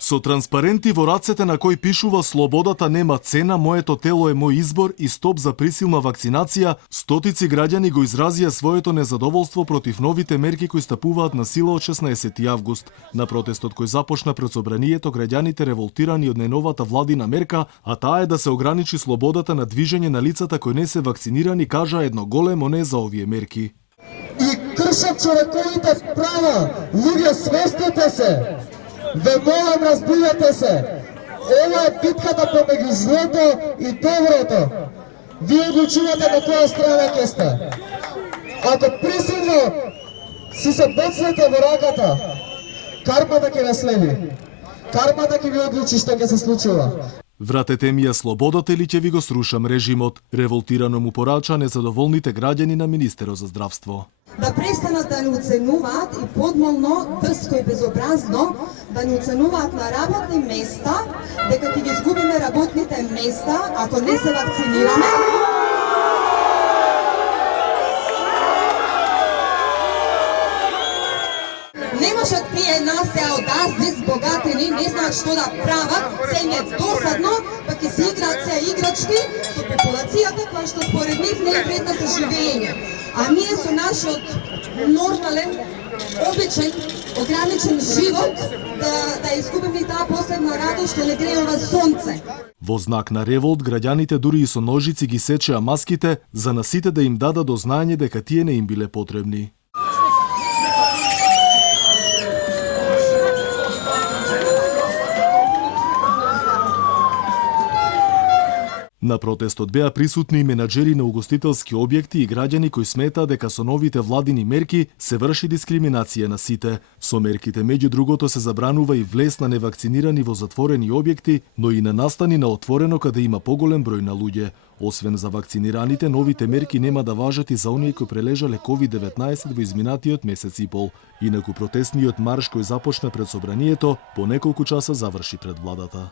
Со транспаренти во рацете на кои пишува "Слободата нема цена, моето тело е мој избор" и "Стоп за присилна вакцинација", стотици граѓани го изразија своето незадоволство против новите мерки кои стапуваат на сила од 16 август. На протестот кој започна пред собранието, граѓаните револтирани од најновата владина мерка, а таа е да се ограничи слободата на движење на лицата кои не се вакцинирани, кажа едно големо не за овие мерки. И кршат човековите права. Луѓе, свестете се. Ве молам, разбудете се. Ова е битката помеѓу злото и доброто. Вие одлучувате на која страна ќе сте. Ако присилно си се бецнете во раката, кармата ќе ве следи. Кармата ќе ви одлучи што ќе се случува. Вратете ми ја слободата или ќе ви го срушам режимот, револтирано му порача незадоволните граѓани на Министерот за здравство. Да престанат да не оценуваат и подмолно, дрско и безобразно, да не оценуваат на работни места, дека ќе ги изгубиме работните места ако не се вакцинираме. Не можат тие нас од аздис богатини, не знаат што да прават, се им е досадно, па ќе се играат се играчки со популацијата која што според нив не е вредна за живење. А ние со нашиот нормален, обичен, ограничен живот да изгубиме таа последна радост што не греува сонце. Во знак на револт, граѓаните дури и со ножици ги сечеа маските за на сите да им дадат до знаење дека тие не им биле потребни. На протестот беа присутни и менаџери на угостителски објекти и граѓани кои сметаа дека со новите владини мерки се врши дискриминација на сите. Со мерките меѓу другото се забранува и влез на невакцинирани во затворени објекти, но и на настани на отворено каде има поголем број на луѓе. Освен за вакцинираните, новите мерки нема да важат и за оние кои прележале COVID-19 во изминатиот месец и пол. Инаку протестниот марш кој започна пред собранието, по неколку часа заврши пред владата.